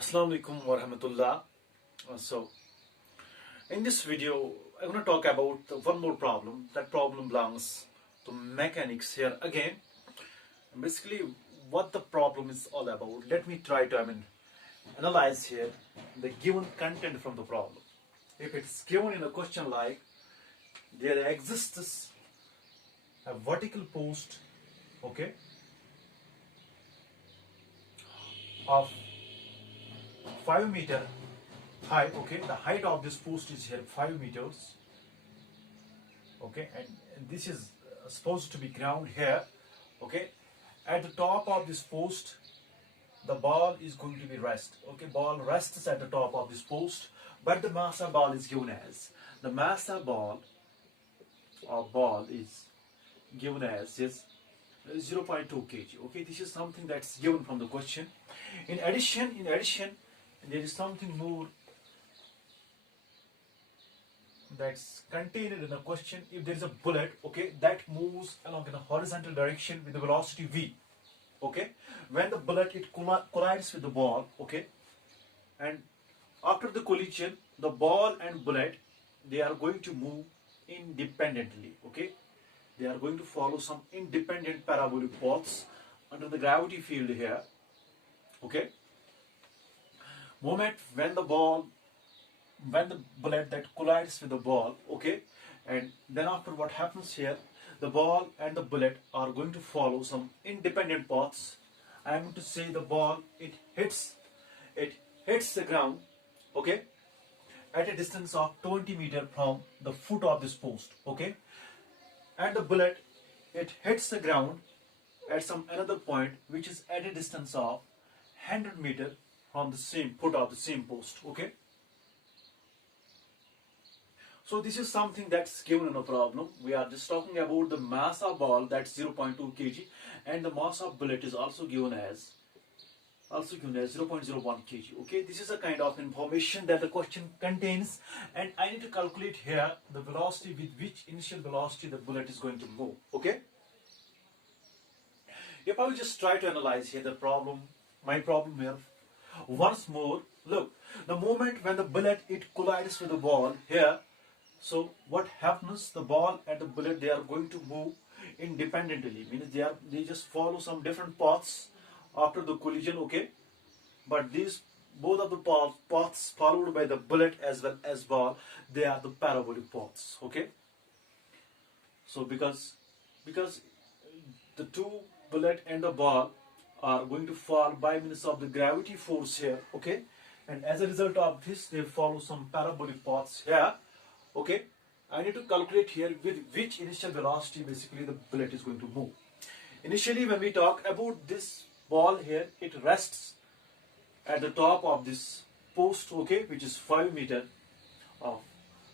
Assalamu alaikum wa rahmatullah. So, in this video, I'm going to talk about one more problem. That problem belongs to mechanics here again. Basically, what the problem is all about. Let me try to analyze here the given content from the problem. If it's given in a question like there exists a vertical post, okay, of 5 meter height, okay, the height of this post is here 5 meters, okay, and this is supposed to be ground here, okay. At the top of this post the ball is going to be rest, okay, ball rests at the top of this post, but the mass of ball is given as the mass of ball is given as is 0.2 kg, okay. This is something that's given from the question. In addition there is something more that's contained in the question. If there is a bullet, okay, that moves along in a horizontal direction with the velocity v, okay, when the bullet it collides with the ball, okay, and after the collision the ball and bullet they are going to move independently, okay, they are going to follow some independent parabolic paths under the gravity field here, okay. Moment when the bullet that collides with the ball, okay, and then after what happens here, the ball and the bullet are going to follow some independent paths. I am going to say the ball it hits the ground, okay, at a distance of 20 meters from the foot of this post, okay, and the bullet it hits the ground at some another point which is at a distance of 100 meters from the same foot of the same post, okay. So this is something that's given in a problem. We are just talking about the mass of ball, that's 0.2 kg, and the mass of bullet is also given as 0.01 kg, okay. This is a kind of information that the question contains, and I need to calculate here the velocity with which initial velocity the bullet is going to move, okay. If I will just try to analyze here the problem, my problem here once more. Look, the moment when the bullet it collides with the ball here, so what happens, the ball and the bullet they are going to move independently, means they just follow some different paths after the collision, okay, but these both of the paths followed by the bullet as well as ball, they are the parabolic paths, okay. So because the two bullet and the ball are going to fall by means of the gravity force here, okay, and as a result of this they follow some parabolic paths here, okay. I need to calculate here with which initial velocity basically the bullet is going to move. Initially when we talk about this ball here, it rests at the top of this post, okay, which is 5 meters of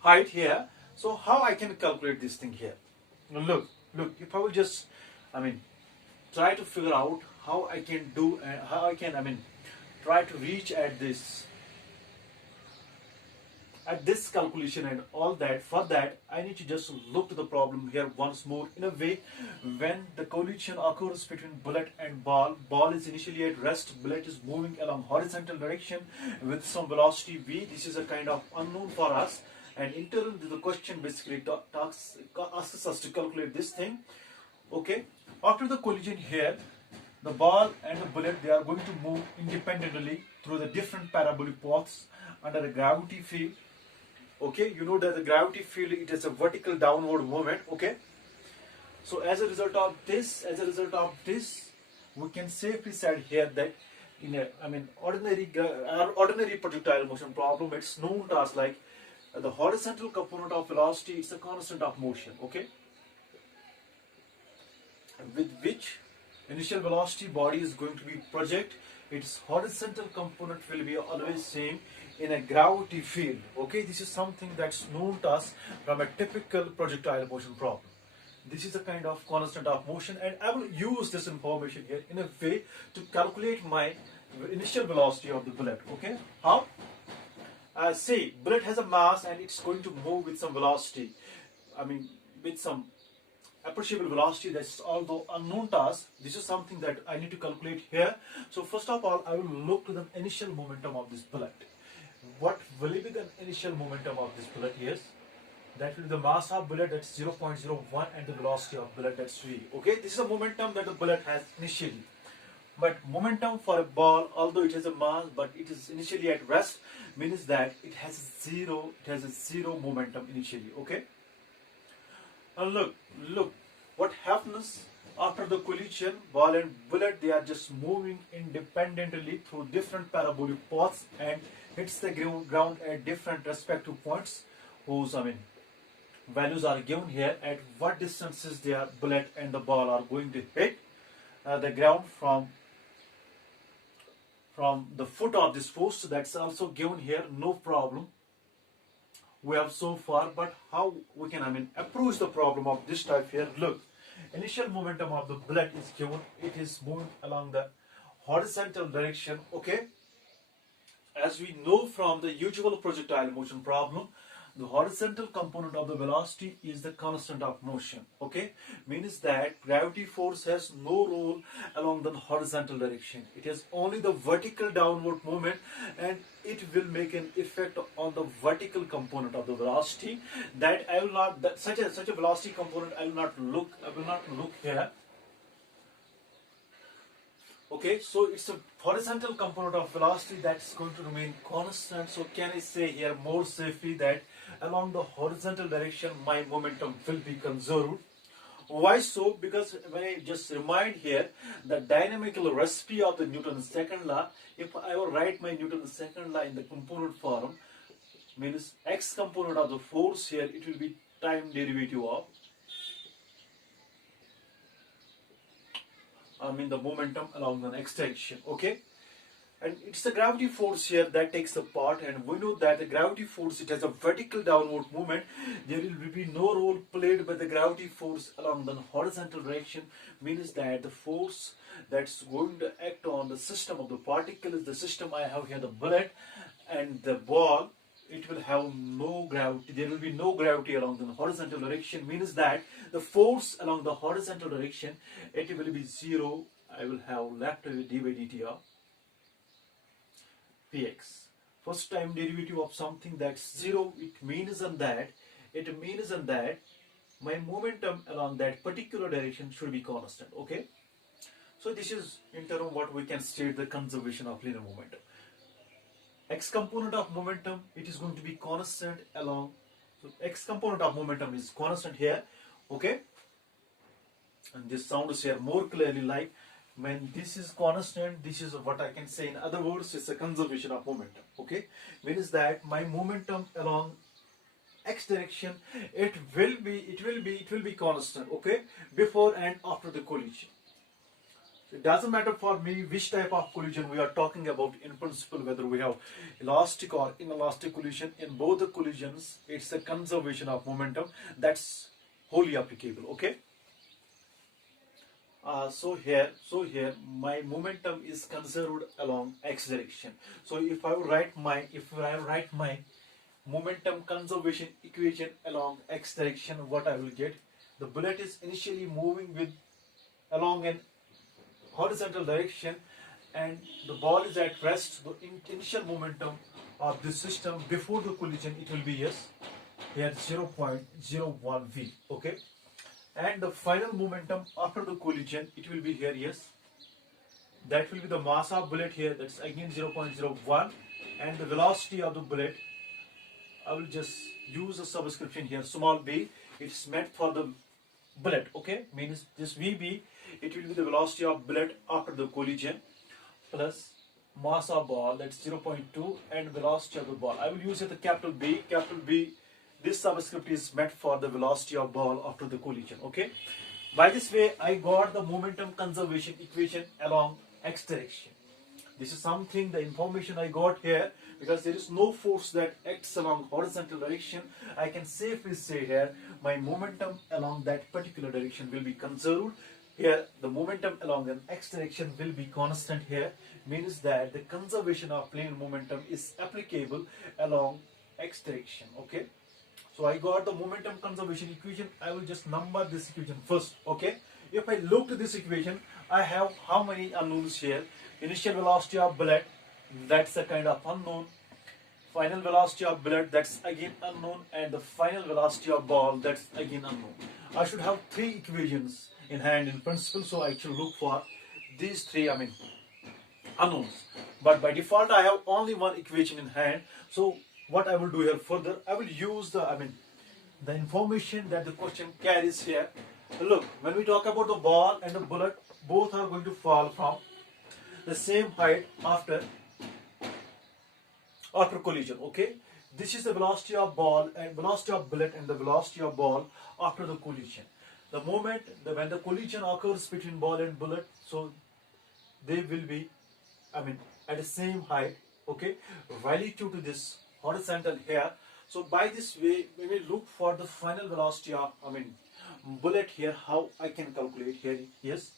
height here. So how I can calculate this thing here? Now look, if I will just try to figure out how I can do how I can try to reach at this calculation and all that. For that I need to just look to the problem here once more in a way. When the collision occurs between bullet and ball is initially at rest, bullet is moving along horizontal direction with some velocity v. This is a kind of unknown for us, and integral to the question basically asks us to calculate this thing, okay. After the collision here, the ball and the bullet they are going to move independently through the different parabolic paths under a gravity field, okay. You know that the gravity field it is a vertical downward movement, okay. So as a result of this we can safely say here that in a ordinary projectile motion problem, it's known to us like the horizontal component of velocity is a constant of motion, okay, with which initial velocity body is going to be project, its horizontal component will be always same in a gravity field, okay. This is something that's known to us from a typical projectile motion problem. This is a kind of constant of motion, and I will use this information here in a way to calculate my initial velocity of the bullet, okay. How? Say bullet has a mass and it's going to move with some velocity, with some appreciable velocity, that's although unknown task. This is something that I need to calculate here. So first of all, I will look to the initial momentum of this bullet. What will be the initial momentum of this bullet? Yes, that will be the mass of bullet, that's 0.01, and the velocity of bullet, that's v. Okay, this is the momentum that the bullet has initially. But momentum for a ball, although it has a mass, but it is initially at rest, means that it has zero momentum initially. Okay. And look, what happens after the collision? Ball and bullet, they are just moving independently through different parabolic paths and hits the ground at different respective points, whose values are given here. At what distances their bullet and the ball are going to hit the ground from the foot of this force, that's also given here, no problem. We have so far, but how we can approach the problem of this type here? Look, initial momentum of the bullet is given, it is moving along the horizontal direction. Okay, as we know from the usual projectile motion problem, the horizontal component of the velocity is the constant of motion. Okay, means that gravity force has no role along the horizontal direction. It has only the vertical downward movement, and it will make an effect on the vertical component of the velocity. That I will not, that such a velocity component I will not look here. Okay, so it's a horizontal component of velocity that's going to remain constant. So can I say here more safely that along the horizontal direction my momentum will be conserved? Why so? Because when I just remind here the dynamical recipe of the Newton's second law, if I will write my Newton's second law in the component form, means x component of the force here, it will be time derivative of the momentum along the x direction. Okay, and it's the gravity force here that takes the part, and we know that the gravity force, it has a vertical downward movement. There will be no role played by the gravity force along the horizontal direction, means that the force that's going to act on the system of the particle is the system I have here, the bullet and the ball. It will have no gravity, there will be no gravity along the horizontal direction, means that the force along the horizontal direction, it will be zero. I will have left with d by dt of px. First time derivative of something that's zero, it means that my momentum along that particular direction should be constant. Okay, so this is in terms of what we can state the conservation of linear momentum. X component of momentum, it is going to be constant along, so x component of momentum is constant here. Okay, and this sounds here more clearly like when this is constant, this is what I can say. In other words, it's a conservation of momentum. Okay, means that my momentum along x direction, it will be constant. Okay, before and after the collision. It doesn't matter for me which type of collision we are talking about in principle, whether we have elastic or inelastic collision. In both the collisions, it's a conservation of momentum that's wholly applicable. Okay. So here my momentum is conserved along x direction. So if I write my momentum conservation equation along x direction, what I will get? The bullet is initially moving along an horizontal direction, and the ball is at rest. The initial momentum of this system before the collision, it will be here 0.01 v. Okay, and the final momentum after the collision, it will be here, that will be the mass of bullet here, that's again 0.01, and the velocity of the bullet, I will just use a subscription here, small b. It's meant for the bullet. Okay, means this vb, it will be the velocity of bullet after the collision plus mass of ball, that's 0.2, and velocity of the ball. I will use it the capital B. Capital B, this subscript is meant for the velocity of ball after the collision. Okay, by this way I got the momentum conservation equation along x direction. This is something, the information I got here, because there is no force that acts along horizontal direction. I can safely say here my momentum along that particular direction will be conserved. Here the momentum along an x direction will be constant here, means that the conservation of linear momentum is applicable along x direction. Okay, So I got the momentum conservation equation. I will just number this equation first. Okay. If I look to this equation, I have how many unknowns here? Initial velocity of bullet, that's a kind of unknown. Final velocity of bullet, that's again unknown, and the final velocity of ball, that's again unknown. I should have three equations in hand in principle, so I should look for these three, unknowns. But by default, I have only one equation in hand. So what I will do here further, I will use the information that the question carries here. Look, when we talk about the ball and the bullet, both are going to fall from the same height after collision. Okay, this is the velocity of ball and velocity of bullet and the velocity of ball after the collision. The moment when the collision occurs between ball and bullet, so they will be at the same height, okay, relative to this horizontal here. So by this way, we will look for the final velocity of bullet here. How I can calculate here? Yes,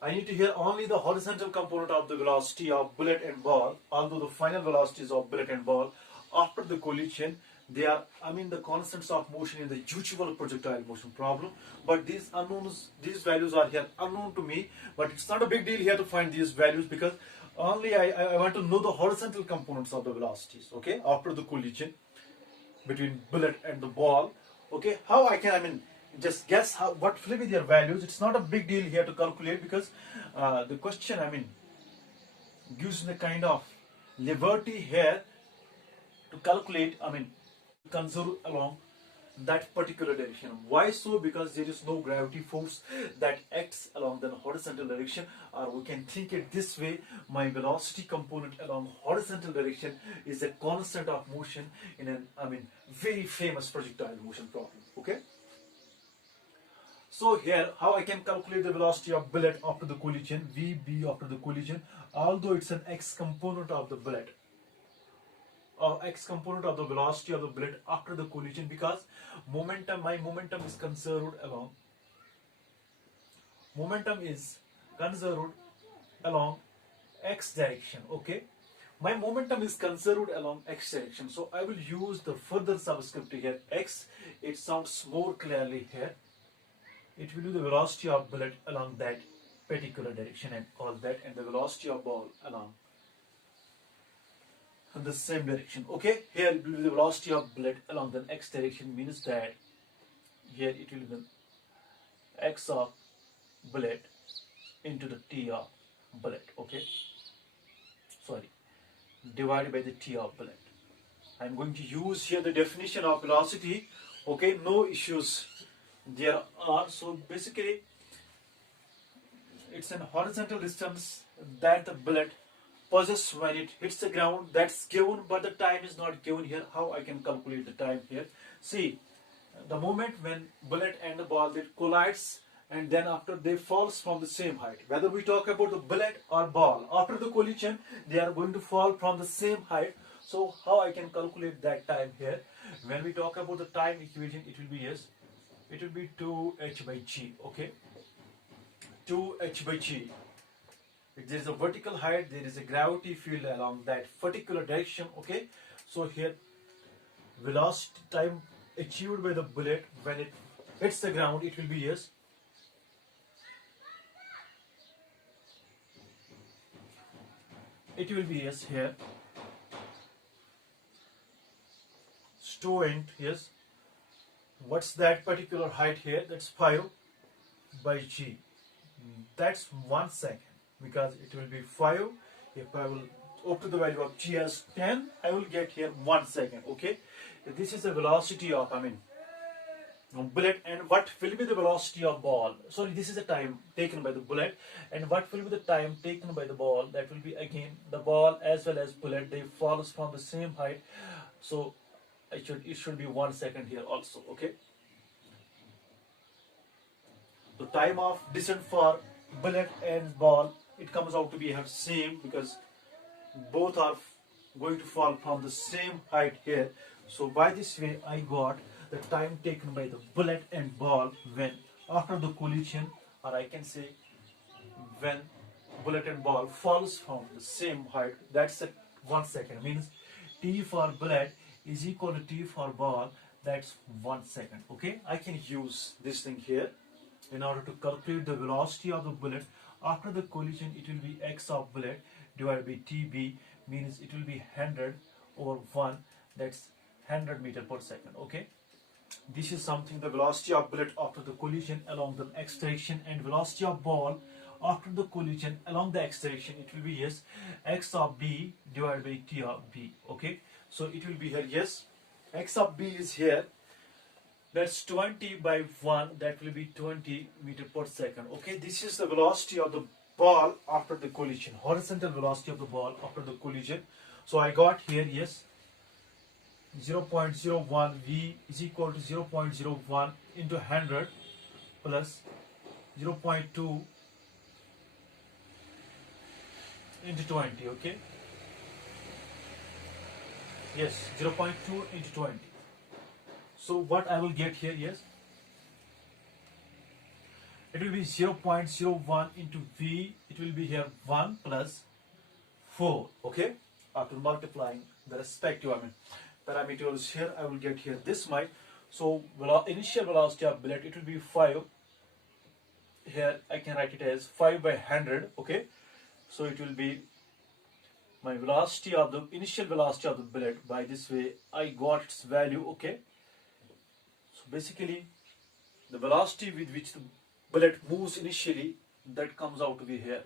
I need to hear only the horizontal component of the velocity of bullet and ball, although the final velocities of bullet and ball after the collision, they are the constants of motion in the usual projectile motion problem. But these unknowns, these values are here unknown to me, but it's not a big deal here to find these values, because only I want to know the horizontal components of the velocities, okay, after the collision between bullet and the ball. Okay, how I can just guess what will be their values. It's not a big deal here to calculate, because the question gives the kind of liberty here to calculate, conserve along that particular direction. Why so? Because there is no gravity force that acts along the horizontal direction, or we can think it this way: my velocity component along horizontal direction is a constant of motion in an very famous projectile motion problem. Okay. So here, how I can calculate the velocity of bullet after the collision, VB after the collision, although it's an x component of the bullet, or x component of the velocity of the bullet after the collision, because my momentum is conserved along x direction. Okay, my momentum is conserved along x direction, so I will use the further subscript here, x. It sounds more clearly here. It will be the velocity of bullet along that particular direction and all that, and the velocity of ball along the same direction. Okay, here it will be the velocity of bullet along the x direction, means that here it will be the x of bullet into the t of bullet. Okay, sorry, divided by the t of bullet. I'm going to use here the definition of velocity. Okay, no issues there are. So basically, it's an horizontal distance that the bullet possesses when it hits the ground. That's given, but the time is not given here. How I can calculate the time here? See, the moment when bullet and the ball, they collides, and then after they falls from the same height. Whether we talk about the bullet or ball, after the collision, they are going to fall from the same height. So how I can calculate that time here? When we talk about the time equation, it will be yes, it will be 2h by g. Okay, 2h by g. If there is a vertical height, there is a gravity field along that particular direction. Okay, so here velocity time achieved by the bullet when it hits the ground, it will be yes, here student, yes, what's that particular height here? That's 5 by g. That's 1 second, because it will be 5. If I will up to the value of g as 10, I will get here 1 second. Okay, this is the velocity of bullet, and what will be the velocity of ball? Sorry, this is the time taken by the bullet, and what will be the time taken by the ball? That will be again the ball as well as bullet, they falls from the same height, so it should be 1 second here also. Okay, the time of descent for bullet and ball, it comes out to be same, because both are going to fall from the same height here. So by this way, I got the time taken by the bullet and ball when after the collision, or I can say when bullet and ball falls from the same height. That's at 1 second, means t for bullet is equal to t for ball that's 1 second. Okay, I can use this thing here in order to calculate the velocity of the bullet after the collision. It will be x of bullet divided by tb, means it will be 100 over 1, that's 100 meter per second. Okay, this is something, the velocity of bullet after the collision along the x direction, and velocity of ball after the collision along the x direction, it will be yes x of b divided by t of b. Okay, so it will be here, yes, x of b is here, that's 20 by 1, that will be 20 meter per second. Okay, this is the velocity of the ball after the collision, horizontal velocity of the ball after the collision. So I got here, yes, 0.01 v is equal to 0.01 into 100 plus 0.2 into 20. Okay, yes, 0.2 into 20. So what I will get here, yes, it will be 0.01 into v, it will be here 1 plus 4. Okay, after multiplying the respective parameters here, I will get here this much. So initial velocity of bullet, it will be 5. Here I can write it as 5 by 100. Okay, so it will be my velocity of the initial velocity of the bullet. By this way I got its value. Okay, so basically the velocity with which the bullet moves initially, that comes out to be here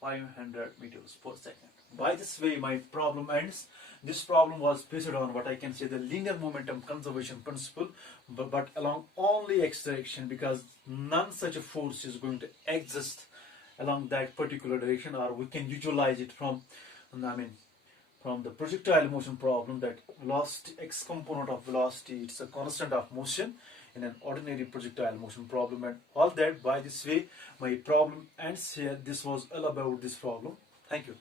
500 meters per second. By this way my problem ends. This problem was based on what I can say the linear momentum conservation principle, but along only x direction, because none such a force is going to exist along that particular direction, or we can visualize it from from the projectile motion problem, that velocity, x component of velocity, it's a constant of motion in an ordinary projectile motion problem, and all that. By this way my problem ends here. This was all about this problem. Thank you.